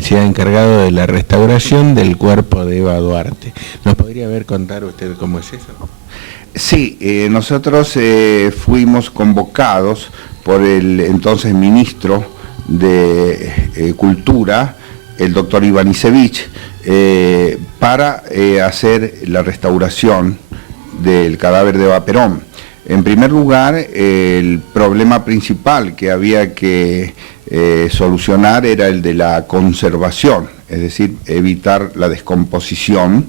se ha encargado de la restauración del cuerpo de Eva Duarte. ¿Nos podría contar usted cómo es eso? Sí, nosotros fuimos convocados por el entonces ministro de Cultura, el doctor Ivanišević, para hacer la restauración del cadáver de Eva Perón. En primer lugar, el problema principal que había que solucionar era el de la conservación, es decir, evitar la descomposición,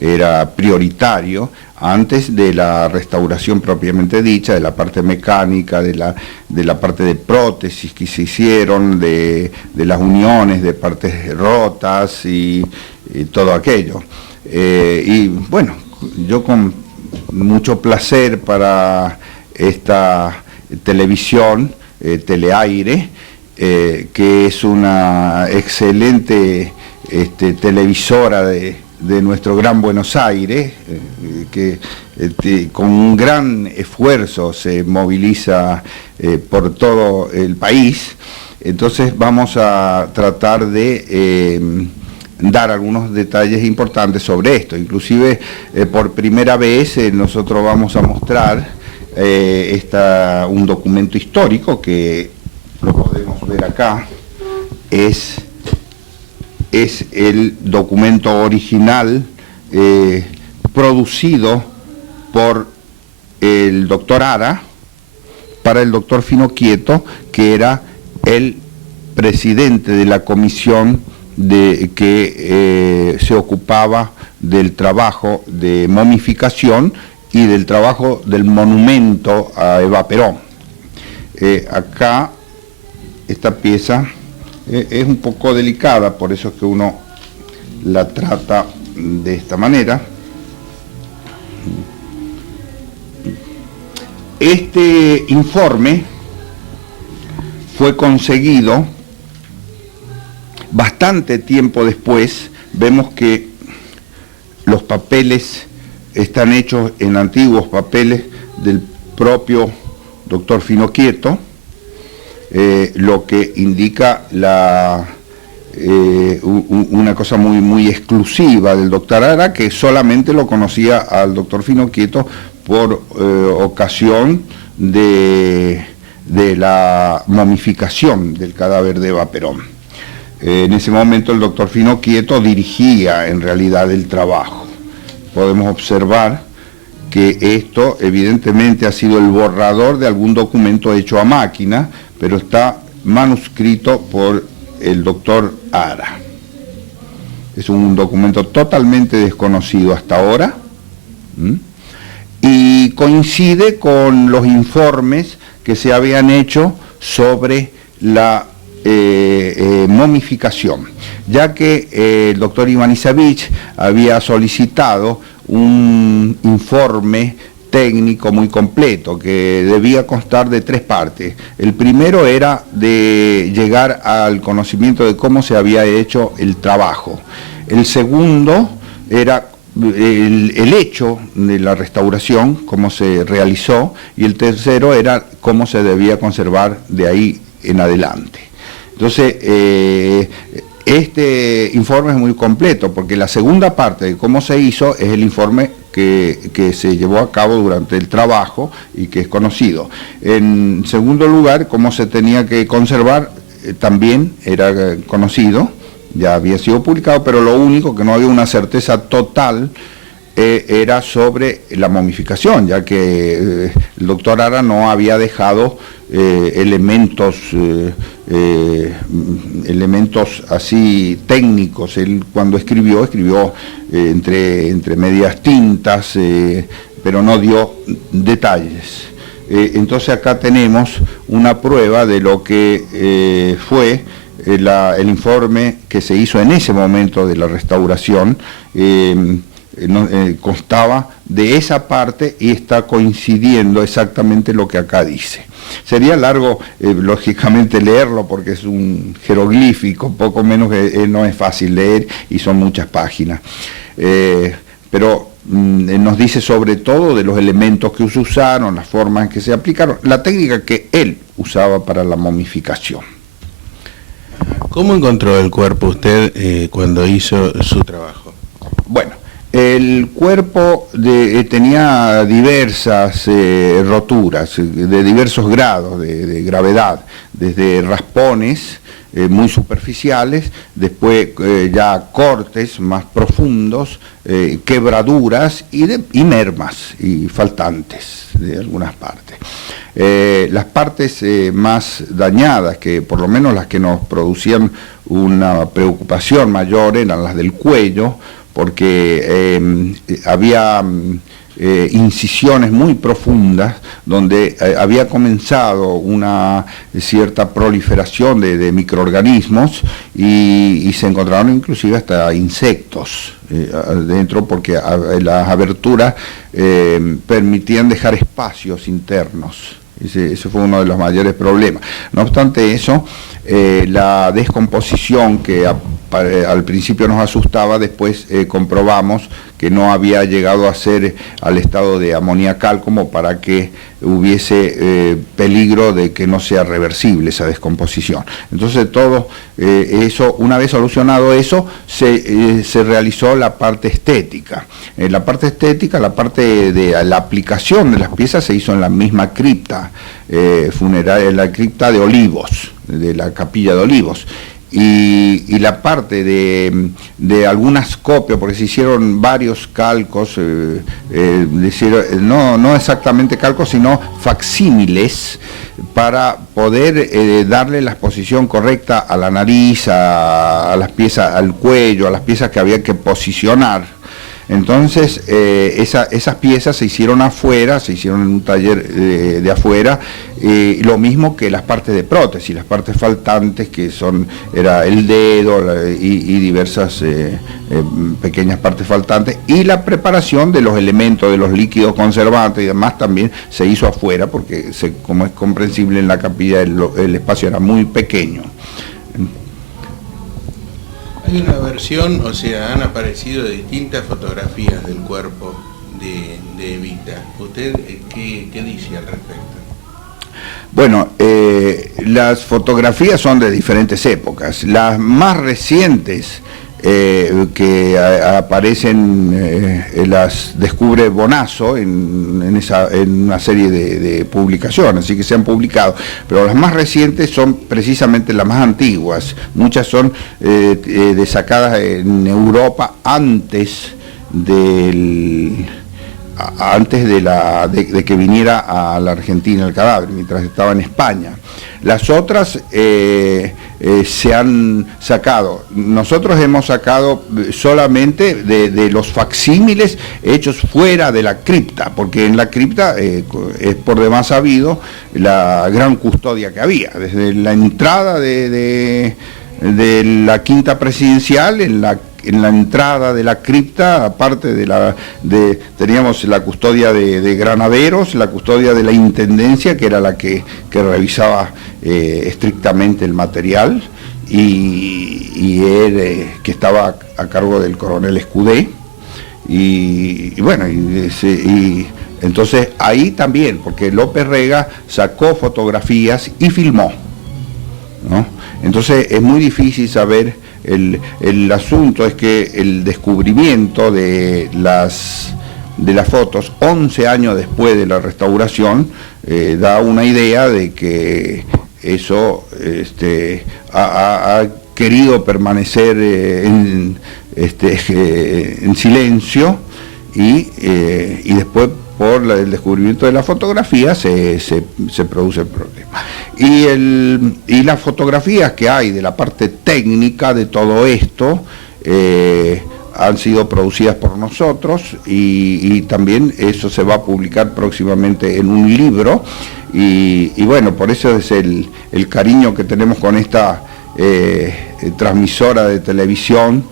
era prioritario antes de la restauración propiamente dicha, de la parte mecánica, de la parte de prótesis que se hicieron, de las uniones de partes rotas y todo aquello. Y bueno, yo con mucho placer para esta televisión, Teleaire, que es una excelente televisora de nuestro Gran Buenos Aires, que con un gran esfuerzo se moviliza por todo el país. Entonces vamos a tratar de dar algunos detalles importantes sobre esto. Inclusive por primera vez nosotros vamos a mostrar un documento histórico que lo podemos ver acá. Es el documento original producido por el doctor Ara para el doctor Finocchieto, que era el presidente de la comisión que se ocupaba del trabajo de momificación y del trabajo del monumento a Eva Perón. Acá esta pieza es un poco delicada, por eso es que uno la trata de esta manera. Este informe fue conseguido bastante tiempo después. Vemos que los papeles están hechos en antiguos papeles del propio doctor Finocchieto, lo que indica una cosa muy exclusiva del doctor Ara, que solamente lo conocía al doctor Finocchieto por ocasión de la momificación del cadáver de Eva Perón. En ese momento el doctor Finocchieto dirigía en realidad el trabajo. Podemos observar que esto evidentemente ha sido el borrador de algún documento hecho a máquina, pero está manuscrito por el doctor Ara. Es un documento totalmente desconocido hasta ahora, y coincide con los informes que se habían hecho sobre la momificación, ya que el doctor Ivanišević había solicitado un informe técnico muy completo que debía constar de 3 partes. El primero era de llegar al conocimiento de cómo se había hecho el trabajo. El segundo era el hecho de la restauración, cómo se realizó, y el tercero era cómo se debía conservar de ahí en adelante. Entonces, este informe es muy completo, porque la segunda parte de cómo se hizo es el informe que se llevó a cabo durante el trabajo y que es conocido. En segundo lugar, cómo se tenía que conservar también era conocido, ya había sido publicado, pero lo único que no había una certeza total era sobre la momificación, ya que el doctor Ara no había dejado elementos así técnicos. Él cuando escribió entre medias tintas, pero no dio detalles. Entonces acá tenemos una prueba de lo que fue el informe que se hizo en ese momento de la restauración. Constaba de esa parte y está coincidiendo exactamente lo que acá dice. Sería largo, lógicamente, leerlo porque es un jeroglífico, poco menos que no es fácil leer y son muchas páginas. Pero nos dice sobre todo de los elementos que se usaron, las formas en que se aplicaron, la técnica que él usaba para la momificación. ¿Cómo encontró el cuerpo usted cuando hizo su trabajo? Bueno, el cuerpo tenía diversas roturas, de diversos grados de gravedad, desde raspones muy superficiales, después ya cortes más profundos, quebraduras y mermas y faltantes de algunas partes. Las partes más dañadas, que por lo menos las que nos producían una preocupación mayor, eran las del cuello, porque había incisiones muy profundas donde había comenzado una cierta proliferación de microorganismos y se encontraron inclusive hasta insectos dentro, porque las aberturas permitían dejar espacios internos. Ese fue uno de los mayores problemas. No obstante eso, la descomposición que al principio nos asustaba, después comprobamos que no había llegado a ser al estado de amoniacal como para que hubiese peligro de que no sea reversible esa descomposición. Entonces todo eso, una vez solucionado eso, se realizó la parte estética. La parte estética, la parte de la aplicación de las piezas se hizo en la misma cripta funeraria, la cripta de Olivos, de la capilla de Olivos. Y la parte de algunas copias, porque se hicieron varios calcos, no exactamente calcos, sino facsímiles, para poder darle la exposición correcta a la nariz, a las piezas, al cuello, a las piezas que había que posicionar. Entonces esas piezas se hicieron afuera, se hicieron en un taller de afuera, lo mismo que las partes de prótesis, las partes faltantes que era el dedo y diversas pequeñas partes faltantes, y la preparación de los elementos, de los líquidos conservantes y demás también se hizo afuera, porque como es comprensible en la capilla el espacio era muy pequeño. Hay una versión, o sea, han aparecido distintas fotografías del cuerpo de Evita. ¿Usted qué dice al respecto? Bueno, las fotografías son de diferentes épocas. Las más recientes que aparecen, las descubre Bonazo en una serie de publicaciones, así que se han publicado, pero las más recientes son precisamente las más antiguas. Muchas son sacadas en Europa antes de que viniera a la Argentina el cadáver, mientras estaba en España. Las otras se han sacado, nosotros hemos sacado solamente de los facsímiles hechos fuera de la cripta, porque en la cripta es por demás sabido la gran custodia que había, desde la entrada de la quinta presidencial, en la entrada de la cripta, aparte teníamos la custodia de granaderos, la custodia de la intendencia, que era la que revisaba estrictamente el material, y él, que estaba a cargo del coronel Escudé, y bueno, entonces ahí también, porque López Rega sacó fotografías y filmó, ¿no? Entonces es muy difícil saber. El asunto es que el descubrimiento de las fotos 11 años después de la restauración da una idea de que eso ha querido permanecer en silencio, y después por el descubrimiento de la fotografía se produce el problema. Y las fotografías que hay de la parte técnica de todo esto han sido producidas por nosotros, y también eso se va a publicar próximamente en un libro, y bueno, por eso es el cariño que tenemos con esta transmisora de televisión,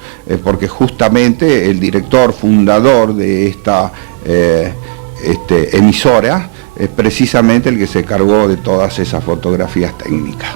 porque justamente el director fundador de esta emisora es precisamente el que se cargó de todas esas fotografías técnicas.